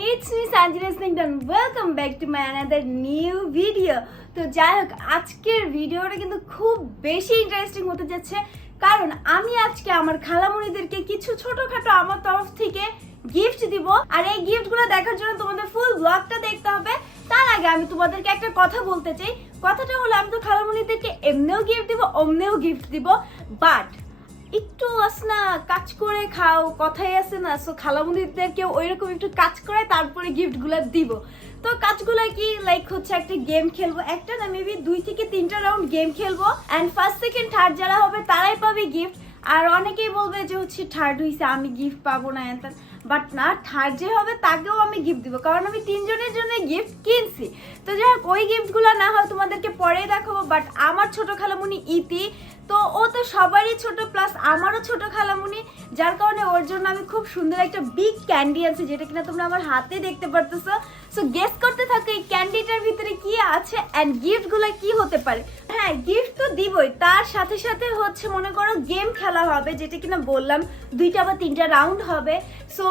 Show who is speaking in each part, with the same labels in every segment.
Speaker 1: me, Sanjana Singh and welcome back to my another new video. তো যাই হোক আজকের ভিডিওটা কিন্তু খুব বেশি ইন্টারেস্টিং হতে যাচ্ছে। কারণ আমি আজকে আমার খালামণিদেরকে কিছু ছোটখাটো আমার তরফ থেকে গিফট দিব। আর এই গিফটগুলো দেখার জন্য তোমাদের ফুল ব্লগটা দেখতে হবে। তার আগে আমি তোমাদেরকে একটা কথা বলতে চাই। কথাটা হলো, আমি তো খালামণিদেরকে এমনিও গিফট দিব, অমনিও গিফট দিব। বাট একটু আস না, কাজ করে খাও, কথাই আছে না। সো খালামুদিদেরকে ওইরকম একটু কাজ করে তারপরে গিফটগুলো দিব। তো কাজগুলো কি লাইক হচ্ছে একটা গেম খেলব। একটা না মেবি দুই থেকে তিনটা রাউন্ড গেম খেলব। অ্যান্ড ফার্স্ট সেকেন্ড থার্ড যারা হবে, তারাই পাবে গিফট। আর অনেকেই বলবে যে হচ্ছে থার্ড হইছে, আমি গিফট পাবো না, এত বাট না থার্ড যে হবে তাকেও আমি গিফট দিব। কারণ আমি তিনজনের জন্য গিফট কিনছি। তো যাই হোক, ওই গিফটগুলো না হয় তোমাদেরকে পরে দেখাবো বাট আমার ছোটো খালামুনি ইতি। তো ও তো সবারই ছোট প্লাস আমারও ছোট খালামুনি, যার কারণে ওর জন্য আমি খুব সুন্দর একটা বিগ ক্যান্ডি আছে যেটা কিনা তোমরা আমার হাতে দেখতে পারতেছো। সো গেস করতে থাকো এই ক্যান্ডিটার ভিতরে কি আছে অ্যান্ড গিফটগুলো কি হতে পারে? হ্যাঁ গিফট তো দিবই। তার সাথে সাথে হচ্ছে মনে করো গেম খেলা হবে, যেটা কিনা বললাম, দুইটা বা তিনটা রাউন্ড হবে। সো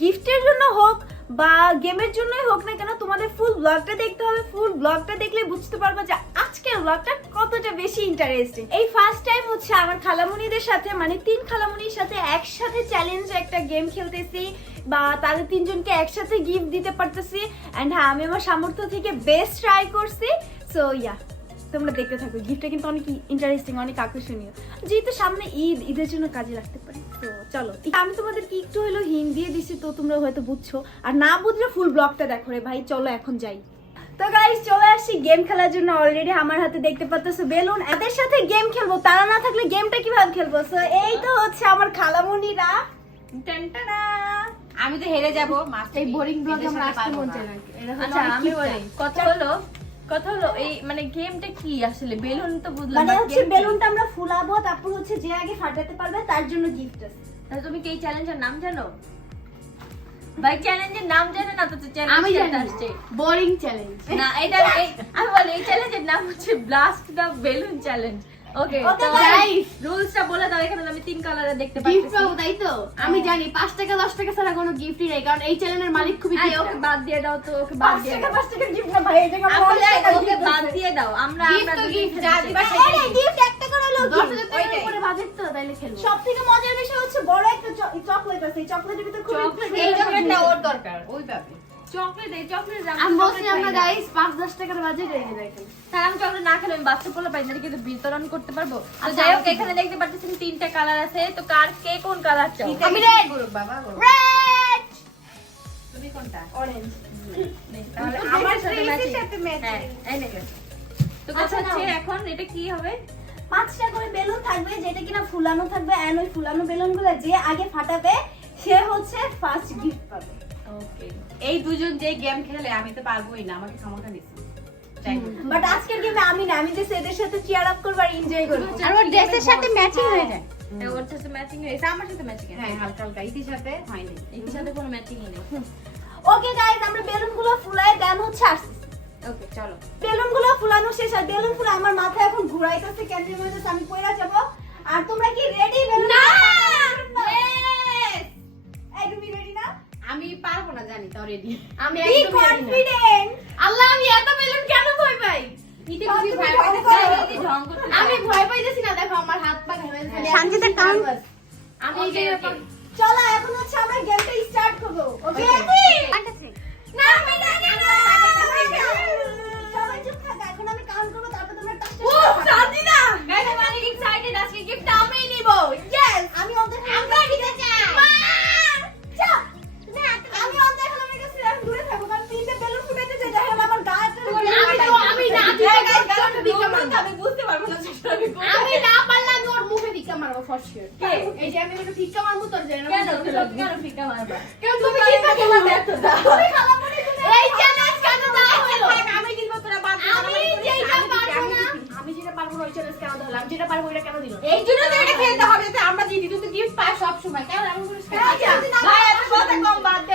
Speaker 1: গিফটের জন্য হোক বা গেমের জন্যই হোক না কেন, তোমাদের ফুল ব্লগটা দেখতে হবে। ফুল ব্লগটা দেখলে বুঝতে পারব যে আজকের ব্লগটা কতটা বেশি ইন্টারেস্টিং এই ফার্স্ট টাইম হচ্ছে আমার খালামুনিদের সাথে মানে তিন খালামুনির সাথে একসাথে চ্যালেঞ্জ একটা গেম খেলতেছি। বা তাদের তিনজনকে একসাথে গিফট দিতে পারতেছি। অ্যান্ড হ্যাঁ আমি আমার সামর্থ্য থেকে বেস্ট ট্রাই করছি। সো ইয়া তোমরা দেখতে থাকো। গিফটটা কিন্তু অনেক ইন্টারেস্টিং অনেক আকর্ষণীয়। যেহেতু সামনে ঈদ, ঈদের জন্য কাজে লাগতে পারে। তো চলো আমি তোমাদেরকে একটু হলো হিন্ট দিয়ে দিছি, তো তোমরা হয়তো বুঝছ। আর না বুঝলে ফুল ব্লগটা দেখো রে ভাই, চলো এখন যাই। তো গাইস চলে আসছি গেম খেলার জন্য। অলরেডি আমার হাতে দেখতে পাচ্ছো বেলুন। এদের সাথে গেম খেলব, তারা না থাকলে গেমটা কীভাবে খেলব? সো এই তো হচ্ছে আমার খালামণিরা
Speaker 2: টানটানা। আমি তো হেরে যাব মাস্টার
Speaker 3: এই বোরিং ব্লগ আমার আসতে মন চায় না
Speaker 2: আচ্ছা আমি বলি কথা হলো কথা হলো এই মানে গেমটা কি আসলে? বেলুন তো বুঝলাম
Speaker 1: মানে হচ্ছে বেলুনটা আমরা ফুলাবো তারপর হচ্ছে যে আগে ফাটাতে পারবে তার জন্য গিফট আছে।
Speaker 2: তাহলে তুমি কি এই চ্যালেঞ্জের নাম জানো? ভাই চ্যালেঞ্জের নাম জানো না তো তো চ্যালেঞ্জ
Speaker 3: আমি জানি
Speaker 2: আসছে।
Speaker 3: বোরিং চ্যালেঞ্জ
Speaker 2: না এটা এই- আমি বলি এই চ্যালেঞ্জের নাম হচ্ছে blast the balloon challenge okay
Speaker 1: Okay,
Speaker 3: guys.
Speaker 2: রুলসটা বলে দাও এখানে আমি তিন কালারে দেখতে
Speaker 3: গিফট পাবো তাই তো? আমি জানি পাঁচ টাকা দশ টাকা ছাড়া কোনো গিফটই নেই কারণ এই চ্যানেলের মালিক খুবই
Speaker 2: আই ওকে বাদ দিয়ে দাও তো ওকে বাদ দিয়ে
Speaker 1: টাকা
Speaker 2: দাও।
Speaker 1: টাকার গিফট না ভাই টাকার
Speaker 2: ওকে বাদ দিয়ে দাও আমরা আমরা
Speaker 3: তো
Speaker 2: খেলতে
Speaker 3: যা দিবা
Speaker 1: এই রে, একটা করে হলো
Speaker 3: দশ টাকার উপরে বাজেট তো তাইলে খেলব।
Speaker 1: সব মজার বিষয় হচ্ছে বড় একটা চকলেট আছে চকলেটের ভিতরে খুব
Speaker 2: এই চকলেটটা ওর দরকার ওই পাবে চকলেট এই চকলেট
Speaker 3: আমি বলছি আমরা গাইস পাঁচ দশ টাকার বাজেট এই দেখেন।
Speaker 2: তাহলে আমি চকলেট না খেলে আমি বাচ্চা পোলা পাই না কিন্তু বিতরণ করতে পারব? তো যাই হোক এখানে দেখতে পাচ্ছেন তিনটা কালার আছে তো কার কে কোন কালার চাও
Speaker 3: আমি red।
Speaker 2: বাবা
Speaker 1: Red!
Speaker 2: তুমি কোনটা?
Speaker 1: Orange।
Speaker 2: তাহলে আমার সাথে ম্যাচিং
Speaker 1: সাথে matching।
Speaker 2: এই নেবে তো কথা হচ্ছে এখন এটা কি হবে?
Speaker 1: পাঁচটা করে বেলুন থাকবে যেটা কিনা ফুলানো থাকবে এন্ড ওই ফুলানো বেলুনগুলো যে আগে ফাটাবে সে হচ্ছে ফার্স্ট গিফট পাবে।
Speaker 4: এই দুজন যে গেম খেলে আমি তো পারবোই না আমাকে ক্ষমতা নিচ্ছে
Speaker 1: বাট আজকের গেমে আমি না আমি যে এদের সাথে চিয়ার আপ করব আর এনজয় করব।
Speaker 3: আর ওর ড্রেসের সাথে ম্যাচিং হয়ে যায়।
Speaker 2: ওর সাথে ম্যাচিং হয়েছে আমার সাথে ম্যাচিং
Speaker 4: হ্যাঁ হালকা হালকা। ইতির সাথে হয়নি
Speaker 2: এর সাথে কোনো ম্যাচিংই নেই।
Speaker 1: ওকে গাইস আমরা বেলুনগুলো ফুলাই দেন হচ্ছে আসছি
Speaker 2: ওকে চলো।
Speaker 1: বেলুনগুলো ফুলানো শেষ আর বেলুন ফুলা আমার মাথায় এখন ঘুরাইতেছে ক্যান্ডেল মধ্যে আমি পয়রা যাব। আর তোমরা কি রেডি বেলুন
Speaker 2: না!
Speaker 4: তাও রেডি
Speaker 3: আমি একদম
Speaker 1: কনফিডেন্ট
Speaker 3: আল্লাহ আমি এত বেলুন কেন ভয় পাই? আমি ভয় পাইতেছি না দেখো আমার হাত পা ঘেমে
Speaker 1: শান্তিতে কাম।
Speaker 3: আমি যে
Speaker 1: চলো এখন হচ্ছে আমরা গেমটা স্টার্ট করব। ওকে না আমি না না! না সবাই চুপ থাক এখন আমি কাউন্ট করব তারপর তোমরা টাচটা
Speaker 2: ও সাজিনা আমি
Speaker 3: যেটা পারব ওইটা কেন দিল
Speaker 4: এই জন্য তো এটা খেলতে হবে আমরা জিতি তুই তো গিফট পাস সব সময় কেন এমন করিস কেন?
Speaker 2: ভাই এত কথা কম বাদ দে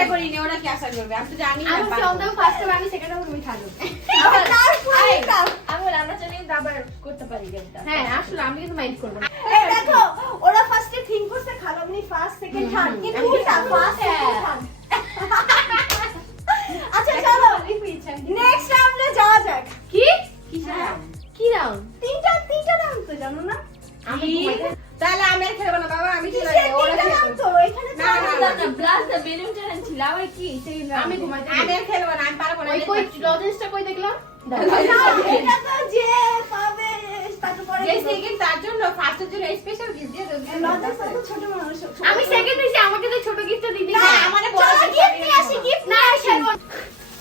Speaker 4: আমি তো
Speaker 1: আশা
Speaker 4: করিনি ওরা কি আশা করবে? আমি তো জানি না
Speaker 3: আমি। সন্দেহ ফার্স্টে আমি সেকেন্ডে তুমি থাকো
Speaker 1: তারপরে
Speaker 2: এই,
Speaker 1: এটা।
Speaker 2: আমি বলি, আমরা আবার করতে পারি
Speaker 3: হ্যাঁ আসলে আমি কিন্তু মাইন্ড করব না।
Speaker 1: দেখো ওরা ফার্স্টে থিঙ্ক করছে খালামনি ফার্স্ট সেকেন্ড থার্ড কিন্তু উল্টা ফার্স্ট সেকেন্ড
Speaker 3: হ্যাঁ।
Speaker 1: আচ্ছা চলো। নেক্সট রাউন্ডে যাওয়া যাক।
Speaker 3: কি?
Speaker 1: হ্যাঁ।
Speaker 3: কি নাম
Speaker 1: তিনটা তিনটা রাউন্ড তো জানো না?
Speaker 3: আমি
Speaker 4: তাহলে আমি আর খেলব না বাবা আমি চলে ওরা
Speaker 1: তো এখানে
Speaker 4: না, না, না,
Speaker 1: round।
Speaker 2: প্লাস বেলুন চ্যালেঞ্জ ছিল আবার কি?
Speaker 3: আমি
Speaker 2: এ?
Speaker 4: আমি খেলব না আমি পারব না
Speaker 3: কই লজেন্সটা কই? দেখলাম?
Speaker 1: এটা তো যে পাবে তাকে পরে
Speaker 4: যে সেকেন্ড তার জন্য ফার্স্টের জন্য স্পেশাল গিফট দিয়ে দেবো
Speaker 1: লজ্জা তো ছোট মানুষ
Speaker 3: আমি সেকেন্ড হইছি আমাকে তো ছোট গিফটটা দিবি
Speaker 1: না,
Speaker 4: আমারে বড়
Speaker 1: gift
Speaker 4: gift
Speaker 1: নিয়ে আসি, gift নিয়ে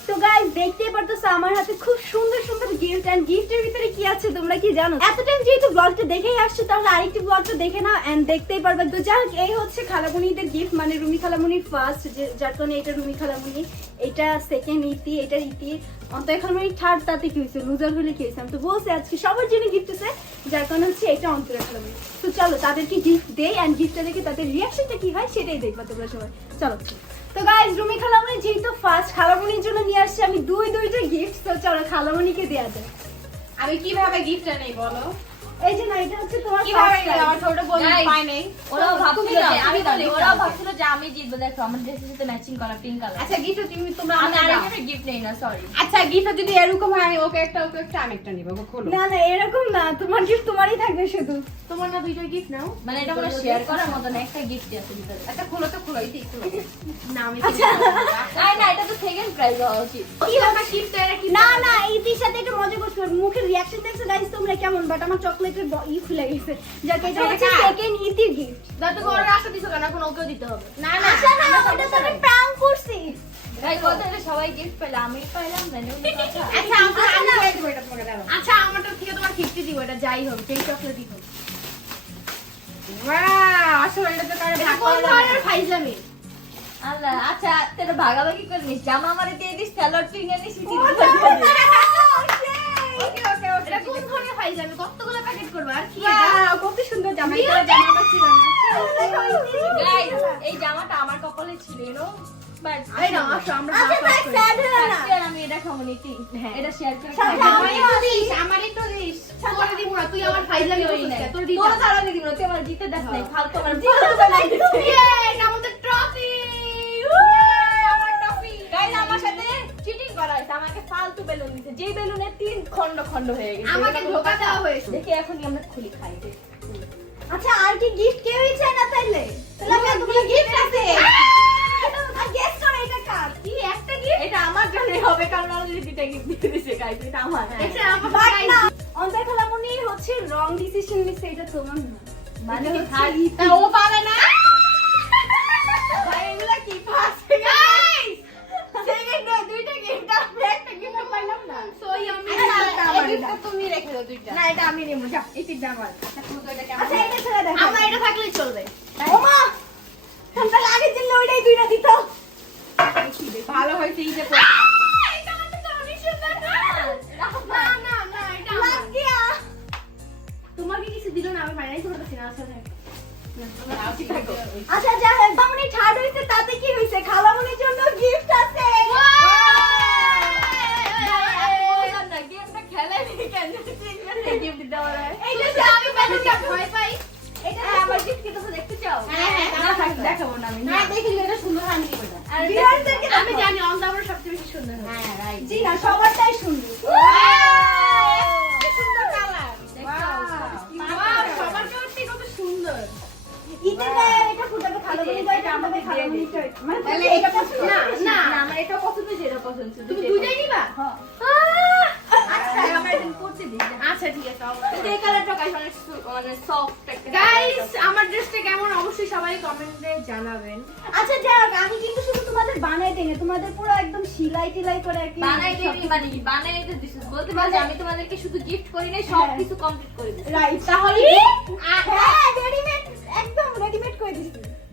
Speaker 1: তো গাইস দেখতেই পারতেছো আমার হাতে খুব সুন্দর সুন্দর গিফট এন্ড গিফটের ভিতরে কি আছে তোমরা কি জানো? এত টাইম যেহেতু ব্লগটা দেখেই আসছো, তাহলে আরেকটি ব্লগটা দেখে নাও এন্ড দেখতেই পারবে। তো এই হচ্ছে খালামুনিদের গিফট মানে রুমি খালামুনির ফার্স্ট যার কারণে এটা রুমি খালামুনি, এটা সেকেন্ড ইতি, এটা ইতি। থার্ড তাতে কি হয়েছে? লুজার হলে কি হয়েছে? আমি তো বলছি আজকে সবার জন্য গিফট আছে, যার কারণে হচ্ছে এটা অন্তরা খালামুনি। তো চলো, তাদেরকে গিফট দেই এন্ড গিফটটা দেখে তাদের রিয়াকশনটা কি হয় সেটাই দেখবা তোমরা সবাই। চলো। তো গাইজ রুমি খালামণি যেহেতু ফার্স্ট খালামণির জন্য নিয়ে আসছি, আমি দুই দুইটা গিফট তো চলো খালামণিকে দেওয়া যায়
Speaker 4: আমি কীভাবে গিফটটা নেই বলো?
Speaker 1: এই যে না এটা হচ্ছে তোমার
Speaker 4: কীভাবে
Speaker 1: first
Speaker 4: নেই
Speaker 1: prize।
Speaker 4: আমার ছোট বোন
Speaker 2: Guys,
Speaker 4: নেই।
Speaker 2: ওরাও ভাবছিল যে আমি জিতবো দেখো। আমার ড্রেসের সাথে ম্যাচিং করা পিঙ্ক কালার
Speaker 4: আচ্ছা গিফট তুমি তোমরা
Speaker 2: আমি। গিফট নেই না সরি
Speaker 4: আচ্ছা গিফট যদি এরকম হয় ওকে একটা ওকে একটা আমি একটা নিব খোলো।
Speaker 1: না না এরকম না তোমার গিফট তোমারই থাকবে শুধু।
Speaker 3: তোমার না দুইটা গিফট নাও।
Speaker 2: মানে এটা কোনো শেয়ার করার মতো না একটা গিফট আছে ভিতরে।
Speaker 4: আচ্ছা খোলো তো খোলো এই
Speaker 3: না আমি
Speaker 1: আচ্ছা।
Speaker 2: না। না এটা তো সেকেন্ড প্রাইজ হওয়া উচিত
Speaker 3: কি আমার গিফট এর কি
Speaker 1: না না এইটির সাথে একটু মজা করছ মুখের রিয়াকশন দেখছ গাইজ তোমরা কেমন? বাট আমার চকলেটের ই খুলে গেছে। এটা
Speaker 4: আচ্ছা,
Speaker 1: হচ্ছে সেকেন্ড ইতির গিফট।
Speaker 3: আশা দিছো কেন এখন ওকেও দিতে হবে।
Speaker 4: না না
Speaker 1: আচ্ছা না ওটা তো আমি প্র্যাঙ্ক করছি।
Speaker 2: ভাই কথা হলো সবাই গিফট পেলে আমি পাইলাম না
Speaker 4: আচ্ছা দাও
Speaker 3: আচ্ছা আমারটা থেকে তোমার ফিফটি দিব এটা যাই হোক যেই চকলেটই হোক।
Speaker 2: আল্লাহ আচ্ছা তেরা ভাগাভাগি করে নিস জামা আমারে দিয়ে দিস তুই নিয়ে নিস
Speaker 3: কোন ধরনের ফাইজলামি কতগুলো প্যাকেট করবে? আর কি
Speaker 4: কত সুন্দর জামা এটা জামাটা ছিল না।
Speaker 2: Guys, এই জামাটা আমার কপালে ছিল you know?
Speaker 3: আরে না আসো আমরা
Speaker 1: আচ্ছা
Speaker 3: ভাগ
Speaker 1: স্যাড হয়ে না।
Speaker 2: আমি এটা খাব
Speaker 3: হ্যাঁ।
Speaker 2: এটা শেয়ার করে
Speaker 4: আমারই তো দিস
Speaker 3: তোরে দিব না তুই আমার করছিস তোর
Speaker 2: দিদি না, তুই আমার জিতে দেস নাই, ফালতু আমার
Speaker 1: জিতে দেস নাই,
Speaker 2: আমাকে ফালতু বেলুন দিছে, যেই বেলুনে তিন খন্ড খন্ড হয়ে গেছে।
Speaker 3: আমাকে ধোকা দেওয়া হয়েছে।
Speaker 2: দেখি এখনই আমরা খুলি খাই
Speaker 1: আচ্ছা আর কি গিফট কেউই চায় না তাইলে? তাহলে আমি গিফট আছে। আর গেস করো এটা কার?
Speaker 3: কি একটা গিফট
Speaker 2: এটা আমার জন্যই হবে কারণ অলরেডি দুইটা দিয়ে দিছে এটা আমার।
Speaker 3: দেখছেন আমার
Speaker 1: বাট না অন্তর খালামনি হচ্ছে রং ডিসিশন নিছে এটা তোমার না।
Speaker 2: মানে
Speaker 4: ও
Speaker 1: নেব যা এই তিনটা আমার।
Speaker 4: আচ্ছা খুলো তো এটা কেমন
Speaker 1: এটা ছেড়ে দেখো
Speaker 3: আমার এটা থাকলেই চলবে।
Speaker 1: ওমা তাহলে আগে দিলে ওইটাই দুইটা দিত।
Speaker 4: ভালো হয়েছে এই যে
Speaker 3: তোমাকে কিছু দিল না আমি না আচ্ছা
Speaker 1: আচ্ছা যা হোক মামনি হইছে তাতে কি হইছে? খালামনির জন্য গিফট আছে।
Speaker 4: তাহলে
Speaker 1: তাহলে
Speaker 4: এটা
Speaker 1: এটা পছন্দ
Speaker 3: না,
Speaker 1: না
Speaker 3: না।
Speaker 2: না, আমার এটা পছন্দ হয়েছে, পছন্দ
Speaker 3: তুমি
Speaker 2: দুইটাই
Speaker 3: দুইটাই নিবা?
Speaker 2: হ্যাঁ। আচ্ছা, আমার
Speaker 3: আচ্ছা ঠিক আছে
Speaker 2: এই কালারটা guys অনেক মানে soft একটা
Speaker 3: গাইস আমার ড্রেসটা কেমন? অবশ্যই সবাই কমেন্টে জানাবেন।
Speaker 1: আচ্ছা আমি কিন্তু শুধু তোমাদের বানাই দেয় তোমাদের পুরো একদম সিলাই টিলাই করে আর কি
Speaker 2: বানাই মানে বানাই দিতে দিছিস বলতে পারছি আমি তোমাদেরকে শুধু গিফট করি নাই সব
Speaker 1: হ্যাঁ।
Speaker 2: কিছু কমপ্লিট করে দিছি
Speaker 1: রাইট
Speaker 4: তাহলে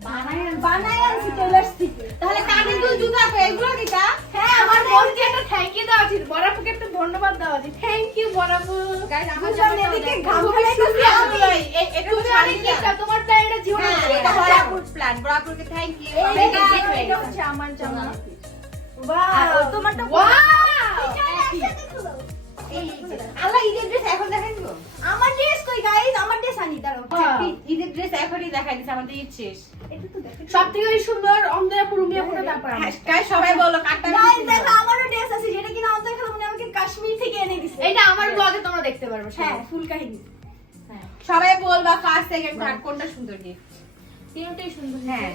Speaker 1: বানাই আনছি টেলার্স থেকে
Speaker 4: তাহলে কানের দুল জুতা এগুলো দিতা
Speaker 1: হ্যাঁ
Speaker 3: আমার বোনকে একটা থ্যাংক ইউ দেওয়া উচিত। বড়াপুকে একটা ধন্যবাদ দেওয়া উচিত। থ্যাংক ইউ বড়াপু
Speaker 4: গাইস আমার জন্য
Speaker 1: এদিকে ঘাম ফেলাইতেছি আমি।
Speaker 4: হলো। এ- এটা
Speaker 3: তুমি অনেক
Speaker 4: না।
Speaker 3: তোমার প্ল্যান এটা জীবনে
Speaker 4: হ্যাঁ, এটা বরাবর প্ল্যান বরাবরকে থ্যাংক ইউ
Speaker 1: এই এটা হচ্ছে
Speaker 3: আমার জামা।
Speaker 1: আর ও তোমারটা
Speaker 3: Wow!
Speaker 4: দেখাই দিছে আমাদের ঈদ শেষ
Speaker 1: এটা তো দেখো
Speaker 3: সব থেকে সুন্দর অন্ধরাপুর রুমিয়া পুরো তারপর আমার।
Speaker 4: সবাই বলো কাটটা
Speaker 1: গাইস দেখো আমারও ড্রেস আছে যেটা কিনা অন্তর খেলা আমাকে কাশ্মীর থেকে এনে দিছে।
Speaker 3: এটা আমার ব্লগে তোমরা দেখতে পারবে
Speaker 1: হ্যাঁ
Speaker 3: হ্যাঁ
Speaker 1: ফুল কাহিনী।
Speaker 4: সবাই বলবা ফার্স্ট সেকেন্ড থার্ড কোনটা সুন্দর গিফট
Speaker 2: তিনটাই সুন্দর।
Speaker 4: হ্যাঁ।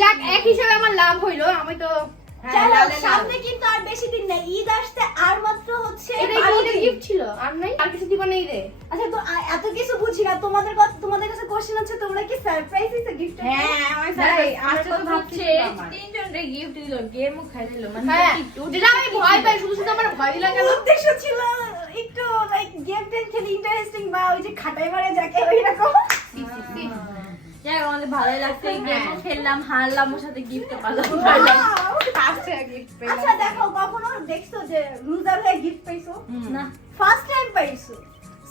Speaker 3: যাক এক হিসেবে আমার লাভ হইল আমি তো
Speaker 4: হ্যাঁ,
Speaker 1: চলো সামনে কিন্তু আর বেশি দিন নাই। ঈদ আসতে আর মাত্র হচ্ছে
Speaker 3: এটা
Speaker 1: বারো
Speaker 3: ঈদের
Speaker 1: দিন।
Speaker 3: গিফট ছিল। আর নাই? আর কিছু দিবা নেই রে।
Speaker 1: আচ্ছা তো এত কিছু বুঝি না। তোমাদের কথা তোমাদের কাছে কোশ্চেন আছে তোমরা কি সারপ্রাইজ দিতে গিফট
Speaker 4: হ্যাঁ আমার
Speaker 3: ভাই,
Speaker 4: আজকে তো ভাবছি আমার।
Speaker 2: তিনজনরে গিফট দিল গেমও খাই দিল। মানে
Speaker 3: হ্যাঁ আমি ভয় পাই শুধু শুধু আমার ভয় দিলা
Speaker 1: উদ্দেশ্য ছিল একটু লাইক গেম খেলে ইন্টারেস্টিং বা ওই যে খাটাই মারে যাকে ওই রকম।
Speaker 2: যাই আমাদের ভালোই লাগছে গেমও
Speaker 4: হ্যাঁ।
Speaker 2: খেললাম হারলাম ওর সাথে গিফট!
Speaker 4: ফার্স্ট গিফট পেলাম
Speaker 1: আচ্ছা দেখো কখনো দেখছ যে লুজার হয়ে গিফট পাইছো?
Speaker 2: না।
Speaker 1: ফার্স্ট টাইম পাইছো।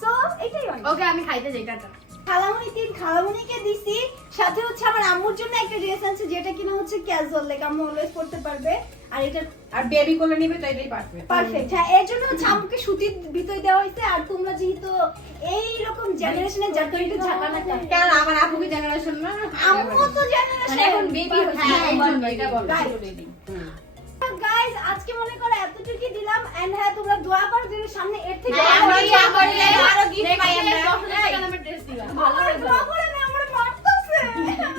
Speaker 1: সো এটাই
Speaker 3: ওকে আমি খাইতে যাই টাটা।
Speaker 1: খালামুনি তিন খালামুনিকে দিছি। সাথে হচ্ছে আমার আম্মুর জন্য একটা ড্রেস আছে যেটা কিনা হচ্ছে ক্যাজুয়াল লাইক আম্মু অলওয়েজ পড়তে পারবে। আর এটা
Speaker 4: আর বেবি কোলে নিবে তো এটাই পারফেক্ট
Speaker 1: পারফেক্ট হ্যাঁ এর জন্য হচ্ছে আম্মুকে সুতির ভিতরে দেওয়া হয়েছে। আর তোমরা যেহেতু এই রকম জেনারেশনের যাতে একটু ঝাঁকানা চায়
Speaker 4: কারণ আমার আপুকে জেনারেশন না?
Speaker 1: আম্মু তো
Speaker 2: মানে
Speaker 1: জেনারেশন
Speaker 2: এখন বেবি। হচ্ছে
Speaker 4: হ্যাঁ এই জন্য এটা বলো।
Speaker 1: গাইস আজকে মনে করো এতটুকুই দিলাম। এন্ড হ্যাঁ তোমরা দোয়া করো যেন সামনে এর থেকে
Speaker 4: হ্যাঁ, আরও gift পাই। আমরা।
Speaker 2: ভালো
Speaker 1: দোয়া করে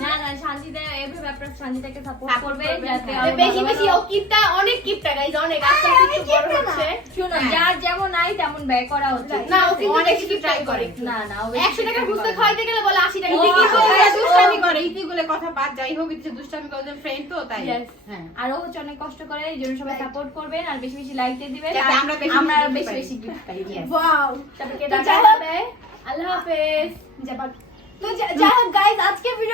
Speaker 1: না
Speaker 2: না না শান্তিতে এভাবে আপনারা শান্তিটাকে সাপোর্ট
Speaker 4: করবেন,
Speaker 2: যাতে
Speaker 4: হ্যাঁ।
Speaker 2: আরও
Speaker 3: বেশি বেশি ও কিপটা অনেক কিপটা গাইজ অনেক আস্তে আস্তে একটু বড় হচ্ছে
Speaker 2: শুনো
Speaker 4: হ্যাঁ।
Speaker 2: যার যেমন নাই তেমন ব্যয় করা উচিত
Speaker 3: না ও কিন্তু
Speaker 4: অনেক কিছু
Speaker 3: ট্রাই করে
Speaker 4: করে।
Speaker 2: না না ও
Speaker 3: একশো টাকা ফুচকা খাওয়াইতে গেলে বলে আশি টাকা দিয়ে
Speaker 4: কিন্তু
Speaker 3: কিনবো।
Speaker 4: ওরা
Speaker 2: ও।
Speaker 4: দুষ্টামি করে ইতিগুলো কথা বাদ যাই হোক ইতি দুষ্টামি করে ফ্রেন্ড তো তাই
Speaker 2: Yes.
Speaker 4: হ্যাঁ
Speaker 2: আরও হচ্ছে অনেক কষ্ট করে এই জন্য সবাই সাপোর্ট করবেন আর বেশি বেশি লাইক দিয়ে দিবেন
Speaker 4: আমরা বেশি
Speaker 2: আমরা
Speaker 4: বেশি।
Speaker 2: গিফট পাই
Speaker 1: ওয়াও
Speaker 3: তারপরে টাটা বাই আল্লাহ হাফেজ
Speaker 1: তো যা- যাই হোক গাইজ আজকের ভিডিওটা